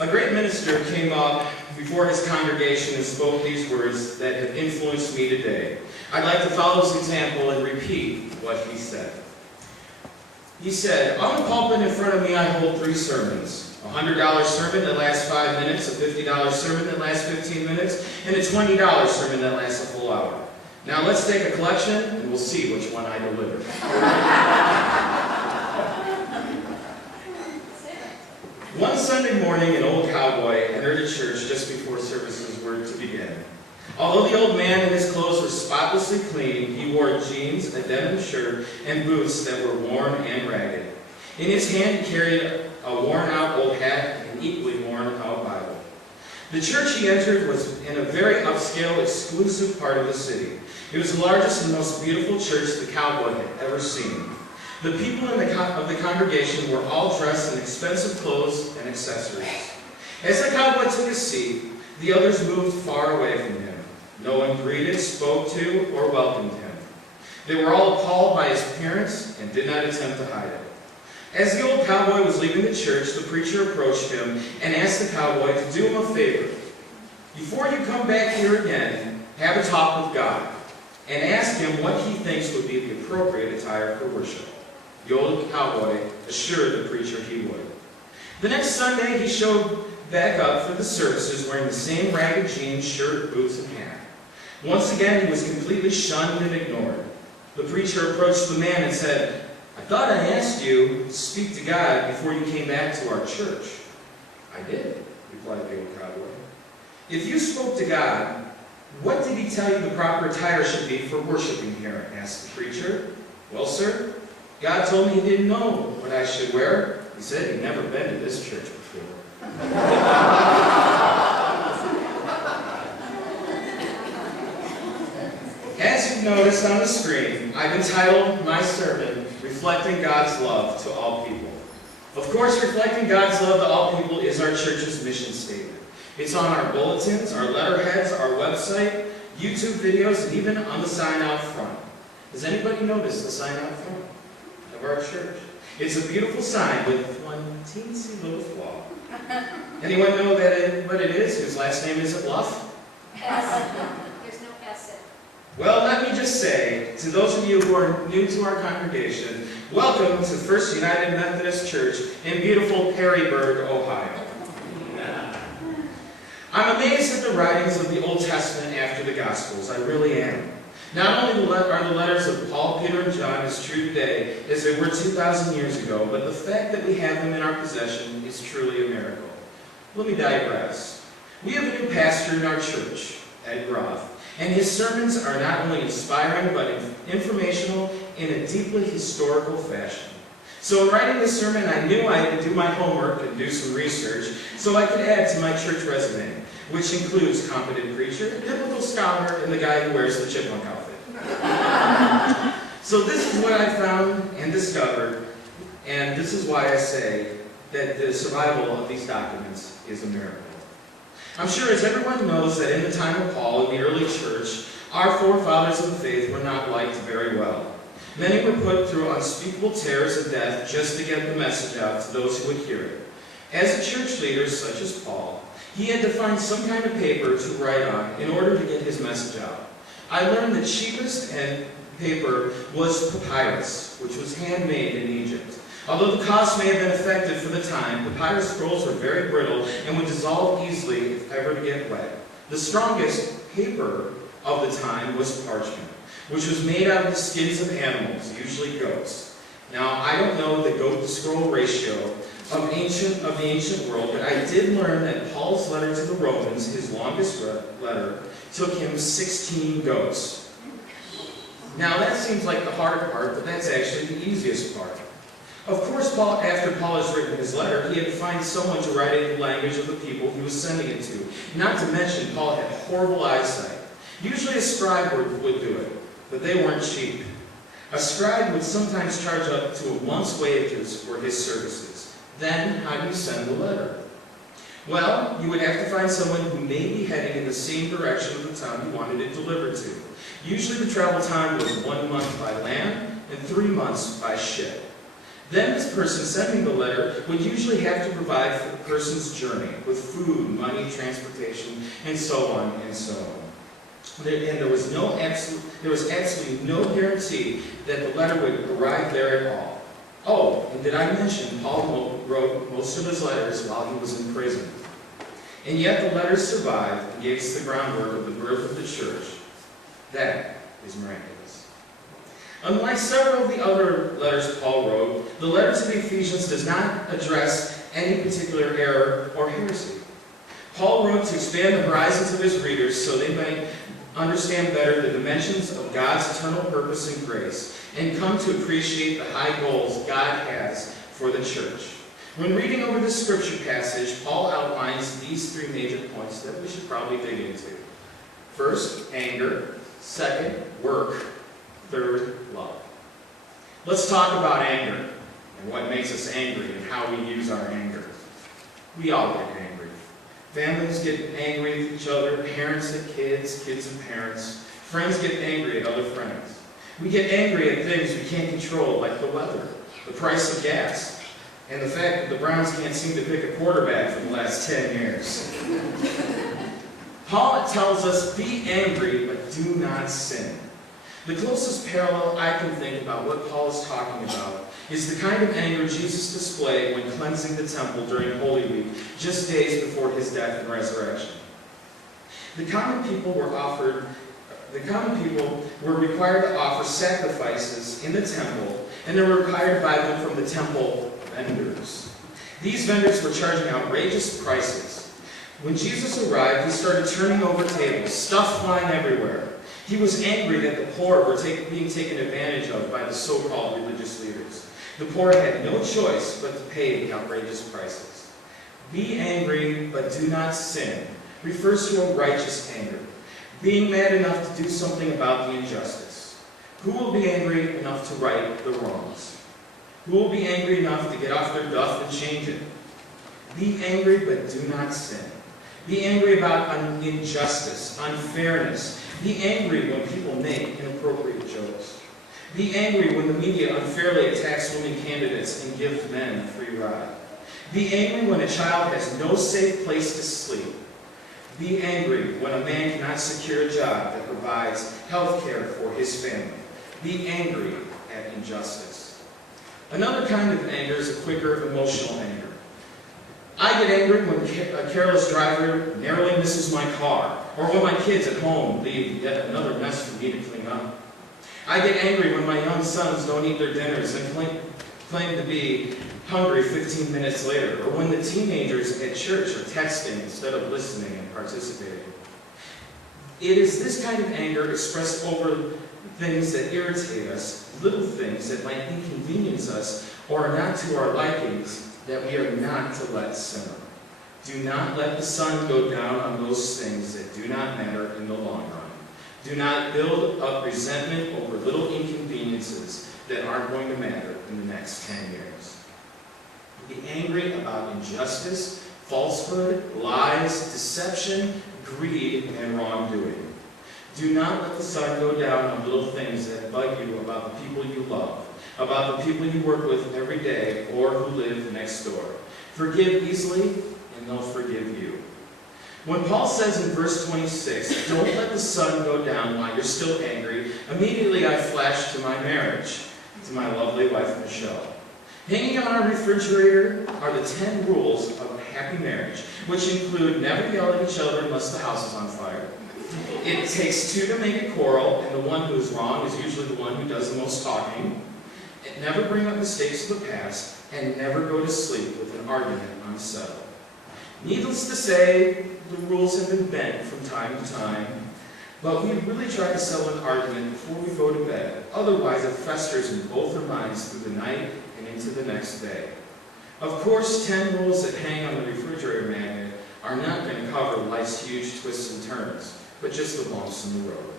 A great minister came up before his congregation and spoke these words that have influenced me today. I'd like to follow his example and repeat what he said. He said, "On the pulpit in front of me I hold 3 sermons. A $100 sermon that lasts 5 minutes, a $50 sermon that lasts 15 minutes, and a $20 sermon that lasts a full hour. Now let's take a collection and we'll see which one I deliver." One Sunday morning, an old cowboy entered a church just before services were to begin. Although the old man and his clothes were spotlessly clean, he wore jeans, a denim shirt, and boots that were worn and ragged. In his hand he carried a worn-out old hat and an equally worn-out Bible. The church he entered was in a very upscale, exclusive part of the city. It was the largest and most beautiful church the cowboy had ever seen. The people of the congregation were all dressed in expensive clothes and accessories. As the cowboy took his seat, the others moved far away from him. No one greeted, spoke to, or welcomed him. They were all appalled by his appearance and did not attempt to hide it. As the old cowboy was leaving the church, the preacher approached him and asked the cowboy to do him a favor. Before you come back here again, have a talk with God and ask him what he thinks would be the appropriate attire for worship. The old cowboy assured the preacher he would. The next Sunday, he showed back up for the services wearing the same ragged jeans, shirt, boots, and hat. Once again, he was completely shunned and ignored. The preacher approached the man and said, "I thought I asked you to speak to God before you came back to our church." "I did," replied the old cowboy. "If you spoke to God, what did he tell you the proper attire should be for worshiping here?" asked the preacher. "Well, sir, God told me he didn't know what I should wear. He said he'd never been to this church before." As you've noticed on the screen, I've entitled my sermon, "Reflecting God's Love to All People." Of course, reflecting God's love to all people is our church's mission statement. It's on our bulletins, our letterheads, our website, YouTube videos, and even on the sign out front. Has anybody noticed the sign out front of our church? It's a beautiful sign with one teensy little flaw. Anyone know what it is? Whose last name isn't Luff? S. There's no S in it. Well, let me just say, to those of you who are new to our congregation, welcome to First United Methodist Church in beautiful Perrysburg, Ohio. I'm amazed at the writings of the Old Testament after the Gospels. I really am. Not only are the letters of Paul, Peter, and John as true today as they were 2,000 years ago, but the fact that we have them in our possession is truly a miracle. Let me digress. We have a new pastor in our church, Ed Groff, and his sermons are not only inspiring but informational in a deeply historical fashion. So in writing this sermon, I knew I had to do my homework and do some research so I could add to my church resume, which includes competent preacher, biblical scholar, and the guy who wears the chipmunk outfit. So this is what I found and discovered, and this is why I say that the survival of these documents is a miracle. I'm sure as everyone knows that in the time of Paul in the early church, our forefathers of the faith were not liked very well. Many were put through unspeakable terrors of death just to get the message out to those who would hear it. As a church leader, such as Paul, he had to find some kind of paper to write on in order to get his message out. I learned the cheapest paper was papyrus, which was handmade in Egypt. Although the cost may have been effective for the time, papyrus scrolls were very brittle and would dissolve easily if ever to get wet. The strongest paper of the time was parchment, which was made out of the skins of animals, usually goats. Now, I don't know the goat-to-scroll ratio of the ancient world, but I did learn that Paul's letter to the Romans, his longest letter, took him 16 goats. Now, that seems like the hard part, but that's actually the easiest part. Of course, after Paul has written his letter, he had to find someone to write it in the language of the people he was sending it to. Not to mention, Paul had horrible eyesight. Usually a scribe would do it, but they weren't cheap. A scribe would sometimes charge up to a month's wages for his services. Then, how do you send a letter? Well, you would have to find someone who may be heading in the same direction of the town you wanted it delivered to. Usually the travel time was 1 month by land and 3 months by ship. Then this person sending the letter would usually have to provide for the person's journey with food, money, transportation, and so on and so on. And there was absolutely no guarantee that the letter would arrive there at all. Oh, and did I mention Paul wrote most of his letters while he was in prison? And yet the letters survived and gave us the groundwork of the birth of the church. That is miraculous. Unlike several of the other letters Paul wrote, the letter to the Ephesians does not address any particular error or heresy. Paul wrote to expand the horizons of his readers so they might understand better the dimensions of God's eternal purpose and grace, and come to appreciate the high goals God has for the church. When reading over this scripture passage, Paul outlines these three major points that we should probably dig into. First, anger. Second, work. Third, love. Let's talk about anger and what makes us angry and how we use our anger. We all get angry. Families get angry with each other, parents at kids, kids and parents. Friends get angry at other friends. We get angry at things we can't control, like the weather, the price of gas, and the fact that the Browns can't seem to pick a quarterback for the last 10 years. Paul tells us, be angry, but do not sin. The closest parallel I can think about what Paul is talking about is the kind of anger Jesus displayed when cleansing the temple during Holy Week, just days before his death and resurrection. The common people were required to offer sacrifices in the temple, and they were required to buy them from the temple vendors. These vendors were charging outrageous prices. When Jesus arrived, he started turning over tables, stuff flying everywhere. He was angry that the poor were being taken advantage of by the so-called religious leaders. The poor had no choice but to pay the outrageous prices. Be angry, but do not sin refers to a righteous anger, being mad enough to do something about the injustice. Who will be angry enough to right the wrongs? Who will be angry enough to get off their duff and change it? Be angry, but do not sin. Be angry about injustice, unfairness. Be angry when people make inappropriate jokes. Be angry when the media unfairly attacks women candidates and gives men a free ride. Be angry when a child has no safe place to sleep. Be angry when a man cannot secure a job that provides health care for his family. Be angry at injustice. Another kind of anger is a quicker emotional anger. I get angry when a careless driver narrowly misses my car, or when my kids at home leave yet another mess for me to clean up. I get angry when my young sons don't eat their dinners and claim to be hungry 15 minutes later, or when the teenagers at church are texting instead of listening and participating. It is this kind of anger expressed over things that irritate us, little things that might inconvenience us or are not to our likings, that we are not to let simmer. Do not let the sun go down on those things that do not matter in the long run. Do not build up resentment over little inconveniences that aren't going to matter in the next 10 years. Be angry about injustice, falsehood, lies, deception, greed, and wrongdoing. Do not let the sun go down on little things that bug you about the people you love, about the people you work with every day, or who live next door. Forgive easily, and they'll forgive you. When Paul says in verse 26, don't let the sun go down while you're still angry, immediately I flash to my marriage, to my lovely wife Michelle. Hanging on our refrigerator are the 10 rules of a happy marriage, which include never yell at each other unless the house is on fire. It takes 2 to make a quarrel, and the one who is wrong is usually the one who does the most talking. Never bring up mistakes of the past, and never go to sleep with an argument unsettled. Needless to say, the rules have been bent from time to time, but we really try to settle an argument before we go to bed. Otherwise, it festers in both our minds through the night and into the next day. Of course, 10 rules that hang on the refrigerator magnet are not going to cover life's huge twists and turns, but just the bumps in the road.